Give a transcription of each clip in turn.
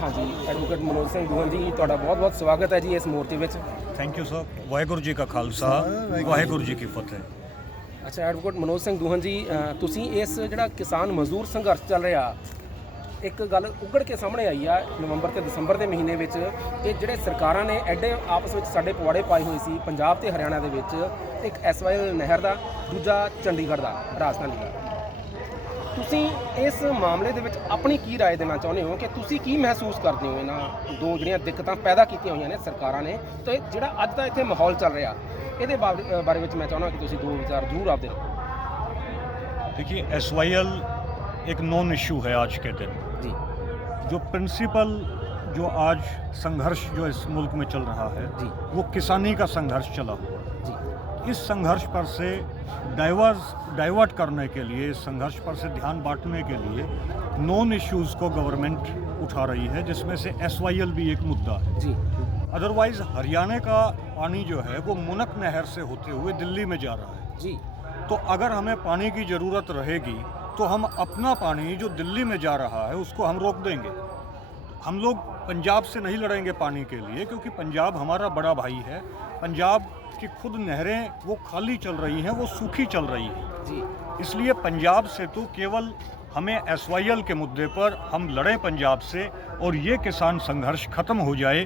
हाँ जी, एडवोकेट मनोज सिंह दूहन जी, ਤੁਹਾਡਾ ਬਹੁਤ-ਬਹੁਤ ਸਵਾਗਤ ਹੈ ਜੀ ਇਸ ਮੂਰਤੀ ਵਿੱਚ। Thank you sir. Waheguru ji ਕਾ ਖਾਲਸਾ, ਵਾਹਿਗੁਰੂ ਜੀ ਕੀ ਫਤਿਹ। ਅੱਛਾ ਐਡਵੋਕੇਟ ਮਨੋਜ ਸਿੰਘ ਦੂਹਨ ਜੀ, ਤੁਸੀਂ ਇਸ ਜਿਹੜਾ ਕਿਸਾਨ ਮਜ਼ਦੂਰ ਸੰਘਰਸ਼ ਚੱਲ ਰਿਹਾ, ਇੱਕ ਗੱਲ ਉੱਗੜ ਕੇ ਸਾਹਮਣੇ ਆਈ ਆ ਨਵੰਬਰ ਤੇ ਦਸੰਬਰ ਦੇ ਮਹੀਨੇ ਵਿੱਚ ਕਿ ਜਿਹੜੇ ਸਰਕਾਰਾਂ ਨੇ ਐਡੇ ਆਪਸ ਵਿੱਚ ਸਾਡੇ ਪਵਾੜੇ ਪਾਏ ਹੋਏ ਸੀ ਪੰਜਾਬ ਤੇ ਹਰਿਆਣਾ ਦੇ ਵਿੱਚ, ਇੱਕ ਐਸਵਾਈਐਲ ਨਹਿਰ ਦਾ, ਦੂਜਾ ਚੰਡੀਗੜ੍ਹ ਦਾ, ਰਾਜਧਾਨੀ ਦਾ। ਤੁਸੀਂ ਇਸ ਮਾਮਲੇ ਦੇ ਵਿੱਚ ਆਪਣੀ ਕੀ ਰਾਏ ਦੇਣਾ ਚਾਹੁੰਦੇ ਹੋ ਕਿ ਤੁਸੀਂ ਕੀ ਮਹਿਸੂਸ ਕਰਦੇ ਹੋ ਇਹਨਾਂ ਦੋ ਜਿਹੜੀਆਂ ਦਿੱਕਤਾਂ ਪੈਦਾ ਕੀਤੀਆਂ ਹੋਈਆਂ ਨੇ ਸਰਕਾਰਾਂ ਨੇ, ਤੇ ਜਿਹੜਾ ਅੱਜ ਦਾ ਇੱਥੇ ਮਾਹੌਲ ਚੱਲ ਰਿਹਾ ਇਹਦੇ ਬਾਰੇ ਵਿੱਚ ਮੈਂ ਚਾਹੁੰਦਾ ਕਿ ਤੁਸੀਂ ਦੋ ਵਿਚਾਰ ਜ਼ਰੂਰ ਆਪਦੇ ਰੱਖੋ। देखिए, SYL एक नॉन इशू है आज के दिन। जी, जो प्रिंसिपल जो आज संघर्ष जो इस मुल्क में चल रहा है जी, वो किसानी का संघर्ष चला हुआ। जी, इस संघर्ष पर से डाइवर्ट करने के लिए, इस संघर्ष पर से ध्यान बांटने के लिए नॉन इश्यूज़ को गवर्नमेंट उठा रही है, जिसमें से SYL भी एक मुद्दा है। जी, अदरवाइज़ हरियाणा का पानी जो है वो मुनक नहर से होते हुए दिल्ली में जा रहा है। जी, तो अगर हमें पानी की ज़रूरत रहेगी तो हम अपना पानी जो दिल्ली में जा रहा है उसको हम रोक देंगे। हम लोग पंजाब से नहीं लड़ेंगे पानी के लिए, क्योंकि पंजाब हमारा बड़ा भाई है। पंजाब की खुद नहरें वो खाली चल रही हैं, वो सूखी चल रही हैं। जी, इसलिए पंजाब से तो केवल हमें SYL के मुद्दे पर हम लड़ें पंजाब से और ये किसान संघर्ष खत्म हो जाए।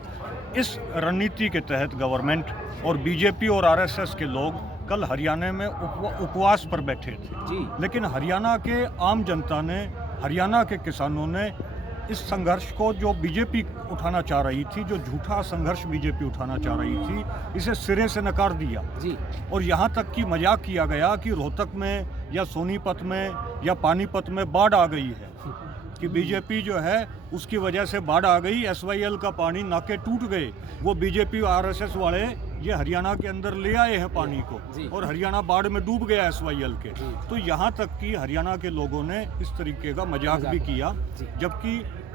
इस रणनीति के तहत गवर्नमेंट और BJP और RSS के लोग कल हरियाणा में उपवास पर बैठे थे। जी, लेकिन हरियाणा के आम जनता ने, हरियाणा के किसानों ने इस संघर्ष को जो BJP उठाना चाह रही थी, जो झूठा संघर्ष BJP उठाना चाह रही थी, इसे सिरे से नकार दिया। जी, और यहाँ तक कि मजाक किया गया कि रोहतक में या सोनीपत में या पानीपत में बाढ़ आ गई है, कि BJP जो है उसकी वजह से बाढ़ आ गई, SYL का पानी नाके टूट गए। वो BJP और RSS वाले ये हरियाणा के अंदर ले आए हैं पानी को, और हरियाणा बाढ़ में डूब गया SYL के। तो यहाँ तक कि हरियाणा के लोगों ने इस तरीके का मजाक भी किया, जबकि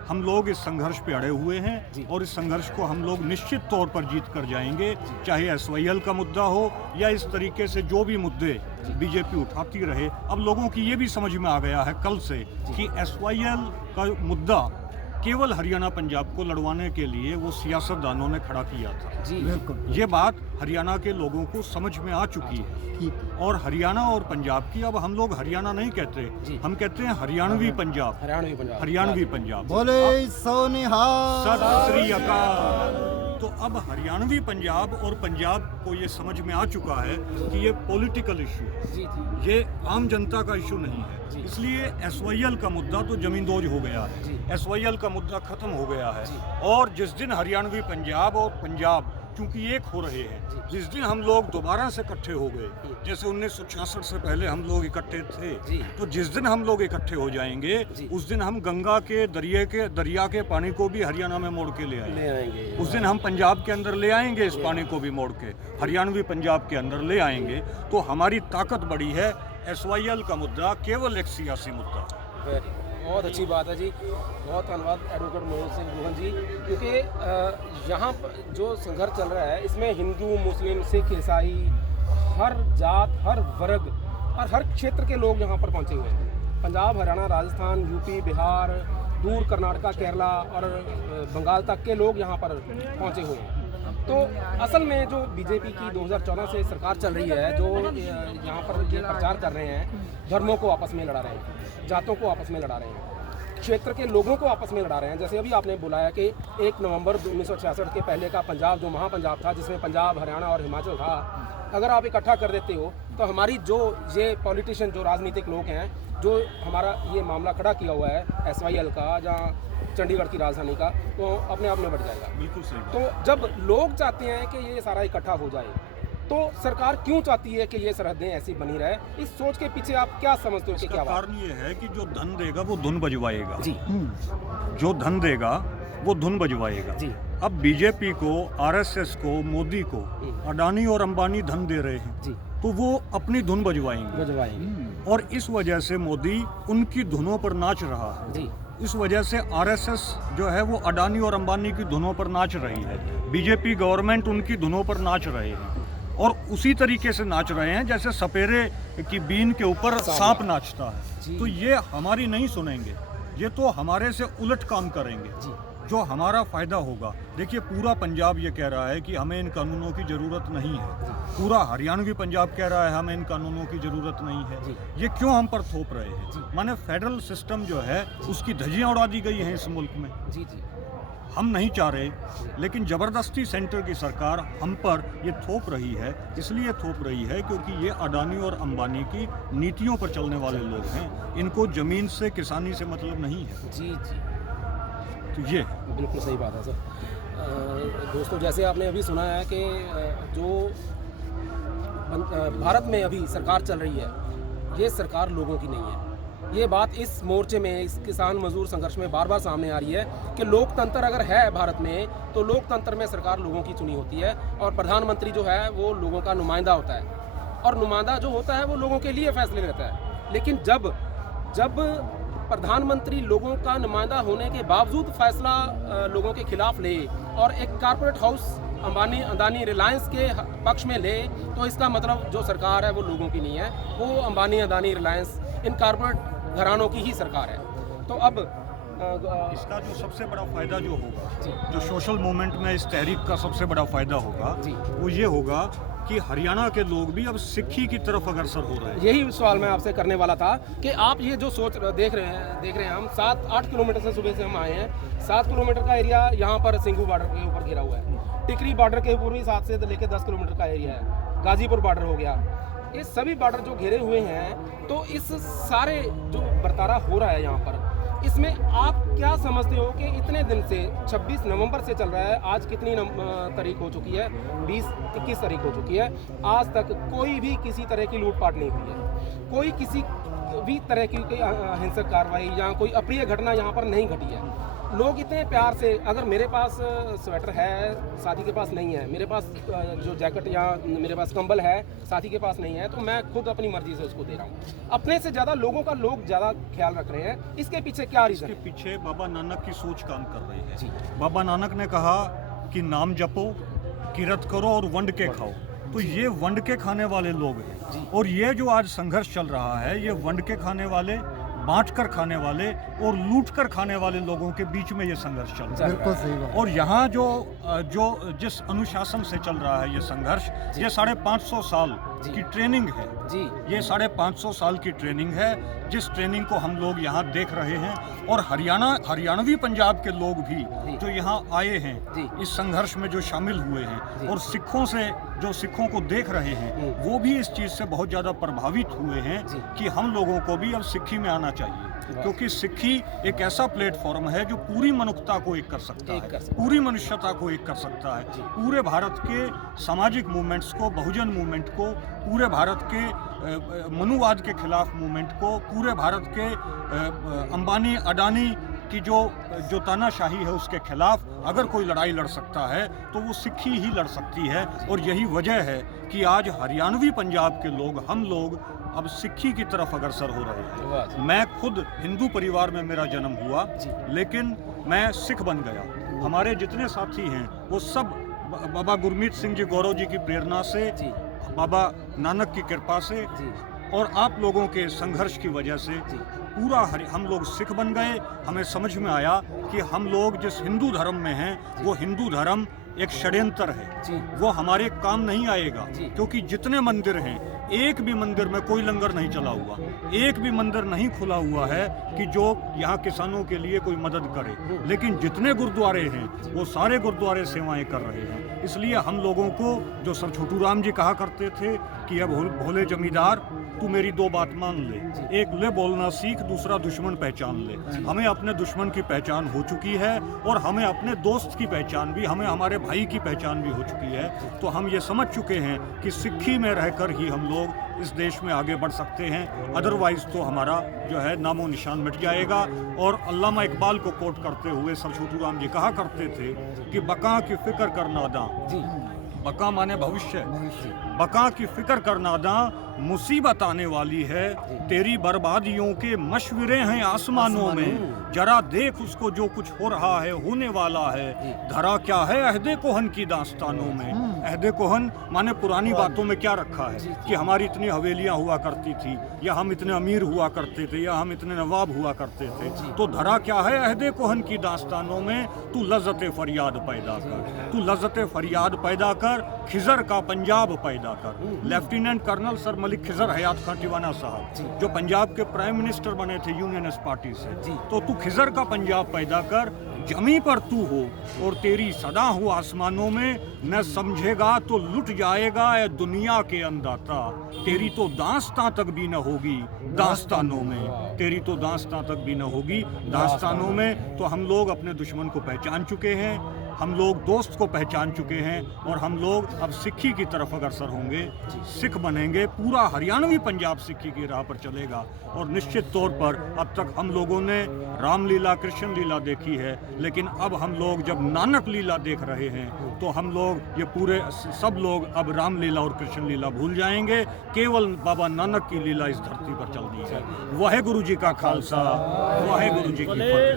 हम लोग इस संघर्ष पे अड़े हुए हैं और इस संघर्ष को हम लोग निश्चित तौर पर जीत कर जाएंगे, चाहे SYL का मुद्दा हो या इस तरीके से जो भी मुद्दे BJP उठाती रहे। अब लोगों की ये भी समझ में आ गया है कल से कि SYL का मुद्दा केवल हरियाणा पंजाब को लड़वाने के लिए वो सियासतदानों ने खड़ा किया था। जी, बिल्कुल। ये बात हरियाणा के लोगों को समझ में आ चुकी है। और हरियाणा और पंजाब की, अब हम लोग हरियाणा नहीं कहते, हम कहते हैं हरियाणवी पंजाब। हरियाणवी पंजाब, हरियाणवी पंजाब। बोले सोनिहाल। सत श्री अकाल। तो अब हरियाणवी पंजाब और पंजाब को ये समझ में आ चुका है कि ये पॉलिटिकल इशू है, जी, जी, ये आम जनता का इशू नहीं है। इसलिए SYL का मुद्दा तो जमींदोज हो गया है, SYL का मुद्दा खत्म हो गया है। और जिस दिन हरियाणवी पंजाब और पंजाब क्योंकि एक हो रहे हैं, जिस दिन हम लोग दोबारा से इकट्ठे हो गए, जैसे 1966 से पहले हम लोग इकट्ठे थे, तो जिस दिन हम लोग इकट्ठे हो जाएंगे उस दिन हम गंगा के दरिया के पानी को भी हरियाणा में मोड़ के ले आएंगे। उस दिन हम पंजाब के अंदर ले आएंगे इस पानी को भी मोड़ के, हरियाणवी पंजाब के अंदर ले आएंगे। तो हमारी ताकत बड़ी है। SYL का मुद्दा केवल एक सियासी मुद्दा। बहुत अच्छी बात है जी, बहुत धन्यवाद एडवोकेट मनोज सिंह दूहन जी, क्योंकि यहाँ जो संघर्ष चल रहा है इसमें हिंदू, मुस्लिम, सिख, ईसाई, हर जात, हर वर्ग और हर क्षेत्र के लोग यहाँ पर पहुँचे हुए हैं। पंजाब, हरियाणा, राजस्थान, यूपी, बिहार, दूर कर्नाटका, केरला और बंगाल तक के लोग यहाँ पर पहुँचे हुए हैं। तो असल में जो BJP की 2014 से सरकार चल रही है, जो यहाँ पर ये प्रचार कर रहे हैं, धर्मों को आपस में लड़ा रहे हैं, जातों को आपस में लड़ा रहे हैं, क्षेत्र के लोगों को आपस में लड़ा रहे हैं। जैसे अभी आपने बुलाया कि 1 नवंबर 1966 के पहले का पंजाब जो महापंजाब था, जिसमें पंजाब, हरियाणा और हिमाचल था, अगर आप इकट्ठा कर देते हो तो हमारी जो ये पॉलिटिशियन, जो राजनीतिक लोग हैं, जो हमारा ये मामला खड़ा किया हुआ है SYL का, जहाँ चंडीगढ़ की राजधानी का, तो अपने आप निपट जाएगा। बिल्कुल सही। तो जब लोग चाहते हैं कि ये सारा इकट्ठा हो जाए, तो सरकार क्यों चाहती है कि ये सरहदें ऐसी बनी रहे? इस सोच के पीछे आप क्या समझते हो कि क्या कारण ये है कि जो धन देगा वो धुन बजवाएगा। जी, जो धन देगा वो धुन बजवाएगा। जी, अब BJP को, RSS को, मोदी को अडानी और अंबानी धन दे रहे हैं, जी, तो वो अपनी धुन बजवाएंगे। और इस वजह से मोदी उनकी धुनों पर नाच रहा है। जी, इस वजह से RSS जो है वो अडानी और अंबानी की धुनों पर नाच रही है, BJP गवर्नमेंट उनकी धुनों पर नाच रहे हैं, और उसी तरीके से नाच रहे हैं जैसे सपेरे की बीन के ऊपर सांप नाचता है। तो ये हमारी नहीं सुनेंगे, ये तो हमारे से उलट काम करेंगे। जो हमारा फ़ायदा होगा। देखिए पूरा पंजाब ये कह रहा है कि हमें इन कानूनों की ज़रूरत नहीं है, पूरा हरियाणवी पंजाब कह रहा है हमें इन कानूनों की ज़रूरत नहीं है। ये क्यों हम पर थोप रहे हैं? माने फेडरल सिस्टम जो है उसकी धज्जियाँ उड़ा दी गई हैं इस मुल्क में। जी जी हम नहीं चाह रहे, लेकिन ज़बरदस्ती सेंटर की सरकार हम पर ये थोप रही है। इसलिए थोप रही है क्योंकि ये अडानी और अंबानी की नीतियों पर चलने वाले लोग हैं। इनको ज़मीन से, किसानी से मतलब नहीं है। जी जी, तो ये बिल्कुल सही बात है सर। दोस्तों, जैसे आपने अभी सुना है कि जो भारत में अभी सरकार चल रही है, ये सरकार लोगों की नहीं है। ये बात इस मोर्चे में, इस किसान मजदूर संघर्ष में बार बार सामने आ रही है कि लोकतंत्र अगर है भारत में, तो लोकतंत्र में सरकार लोगों की चुनी होती है और प्रधानमंत्री जो है वो लोगों का नुमाइंदा होता है, और नुमाइंदा जो होता है वो लोगों के लिए फैसले लेता है। लेकिन जब प्रधानमंत्री लोगों का नुमाइंदा होने के बावजूद फैसला लोगों के खिलाफ ले और एक कारपोरेट हाउस अंबानी, अदानी, रिलायंस के पक्ष में ले, तो इसका मतलब जो सरकार है वो लोगों की नहीं है, वो अंबानी, अदानी, रिलायंस, इन कारपोरेट घरानों की ही सरकार है। तो अब इसका जो सबसे बड़ा फ़ायदा जो होगा, जी, जो सोशल मूवमेंट में इस तहरीक का सबसे बड़ा फ़ायदा होगा, जी, वो ये होगा कि हरियाणा के लोग भी अब सिक्खी की तरफ अग्रसर हो रहे हैं। यही सवाल मैं आपसे करने वाला था कि आप ये जो देख रहे हैं हम 7-8 किलोमीटर से सुबह से हम आए हैं। 7 किलोमीटर का एरिया यहाँ पर सिंघू बॉर्डर के ऊपर घिरा हुआ है। टिकरी बॉर्डर के ऊपर भी 7 से लेकर 10 किलोमीटर का एरिया है। गाजीपुर बॉर्डर हो गया। ये सभी बॉर्डर जो घिरे हुए हैं, तो इस सारे जो बर्तारा हो रहा है यहाँ पर, इसमें आप क्या समझते हो कि इतने दिन से 26 नवंबर से चल रहा है, आज कितनी तारीख हो चुकी है? 21 तारीख हो चुकी है। आज तक कोई भी किसी तरह की लूटपाट नहीं हुई है, कोई किसी भी तरह की हिंसक कार्रवाई या कोई अप्रिय घटना यहाँ पर नहीं घटी है। लोग इतने प्यार से, अगर मेरे पास स्वेटर है, साथी के पास नहीं है, मेरे पास जो जैकेट या मेरे पास कंबल है, साथी के पास नहीं है, तो मैं खुद अपनी मर्जी से उसको दे रहा हूँ। अपने से ज़्यादा लोगों का लोग ज़्यादा ख्याल रख रहे हैं। इसके पीछे क्या रीज़न? इसके पीछे बाबा नानक की सोच काम कर रही है। जी। बाबा नानक ने कहा कि नाम जपो, किरत करो और वंड के खाओ। तो ये वंड के खाने वाले लोग हैं, और ये जो आज संघर्ष चल रहा है, ये वंड के खाने वाले, बांट कर खाने वाले और लूट कर खाने वाले लोगों के बीच में ये संघर्ष चल रहा है। बिल्कुल सही बात। और यहाँ जो जिस अनुशासन से चल रहा है ये संघर्ष, ये 550 साल की ट्रेनिंग है। जी, ये 550 साल की ट्रेनिंग है, जिस ट्रेनिंग को हम लोग यहाँ देख रहे हैं। और हरियाणवी पंजाब के लोग भी जो यहाँ आए हैं, इस संघर्ष में जो शामिल हुए हैं, और सिखों को देख रहे हैं, वो भी इस चीज़ से बहुत ज़्यादा प्रभावित हुए हैं कि हम लोगों को भी अब सिक्खी में आना चाहिए। क्योंकि सिक्खी एक ऐसा प्लेटफॉर्म है जो पूरी मनुष्यता को एक कर सकता है, पूरी मनुष्यता को एक कर सकता है। पूरे भारत के सामाजिक मूवमेंट्स को, बहुजन मूवमेंट को, पूरे भारत के मनुवाद के खिलाफ मूवमेंट को, पूरे भारत के अंबानी, अडानी की जो तानाशाही है उसके खिलाफ अगर कोई लड़ाई लड़ सकता है तो वो सिक्खी ही लड़ सकती है। और यही वजह है कि आज हरियाणवी पंजाब के लोग, हम लोग अब सिक्खी की तरफ अग्रसर हो रहे हैं। मैं खुद हिंदू परिवार में मेरा जन्म हुआ, लेकिन मैं सिख बन गया। हमारे जितने साथी हैं वो सब बाबा गुरमीत सिंह जी गौरव जी की प्रेरणा से, बाबा नानक की कृपा से और आप लोगों के संघर्ष की वजह से पूरा हम लोग सिख बन गए। हमें समझ में आया कि हम लोग जिस हिंदू धर्म में हैं, वो हिंदू धर्म एक षड्यंत्र है, वो हमारे काम नहीं आएगा। क्योंकि जितने मंदिर हैं, एक भी मंदिर में कोई लंगर नहीं चला हुआ, एक भी मंदिर नहीं खुला हुआ है कि जो यहाँ किसानों के लिए कोई मदद करे। लेकिन जितने गुरुद्वारे हैं, वो सारे गुरुद्वारे सेवाएं कर रहे हैं। इसलिए हम लोगों को, जो सर छोटू राम जी कहा करते थे कि अब भोले जमींदार तू मेरी 2 बात मान ले, एक ले बोलना सीख, दूसरा दुश्मन पहचान ले। हमें अपने दुश्मन की पहचान हो चुकी है और हमें अपने दोस्त की पहचान भी, हमें हमारे भाई की पहचान भी हो चुकी है। तो हम ये समझ चुके हैं कि सिक्खी में रहकर ही हम लोग इस देश में आगे बढ़ सकते हैं, अदरवाइज तो हमारा जो है नामो निशान मिट जाएगा। और अल्लामा इकबाल को कोट करते हुए सर छोटू राम जी कहा करते थे कि बका की फिक्र कर नादा, बका माने भविष्य, बका की फिक्र कर नादा, मुसीबत आने वाली है, तेरी बर्बादियों के मशवरे हैं आसमानों में, जरा देख उसको जो कुछ हो रहा है, होने वाला है, धरा क्या है अहदे कोहन की दास्तानों में, अहदे कोहन माने पुरानी बातों में क्या रखा है कि हमारी इतनी हवेलियां हुआ करती थी, या हम इतने अमीर हुआ करते थे, या हम इतने नवाब हुआ करते थे। तो धरा क्या है अहदे कोहन की दास्तानों में, तू लज्जत फरियाद पैदा कर, तू लज्जत फरियाद पैदा कर, खिजर का पंजाब पैदा कर। Lieutenant colonel sir Malik Khizar Hayat Khan Tiwana Sahib जो पंजाब के प्राइम मिनिस्टर बने थे यूनियनिस्ट पार्टी से, तो तू खिजर का पंजाब पैदा कर, जमी पर तू हो और तेरी सदा हो आसमानों में, न समझेगा तो लुट जाएगा ए दुनिया के अंदाता, तेरी तो दास्तां तक भी न होगी दास्तानों में, तेरी तो दास्तां तक भी न होगी दास्तानों में। तो हम लोग अपने दुश्मन को पहचान चुके हैं, हम लोग दोस्त को पहचान चुके हैं, और हम लोग अब सिक्खी की तरफ अग्रसर होंगे, सिख बनेंगे। पूरा हरियाणवी पंजाब सिक्खी की राह पर चलेगा। और निश्चित तौर पर अब तक हम लोगों ने रामलीला कृष्ण लीला देखी है, लेकिन अब हम लोग जब नानक लीला देख रहे हैं तो हम लोग ये पूरे सब लोग अब रामलीला और कृष्ण लीला भूल जाएंगे। केवल बाबा नानक की लीला इस धरती पर चलनी है। वाहे गुरु जी का खालसा, वाहे गुरु जी की फतेह।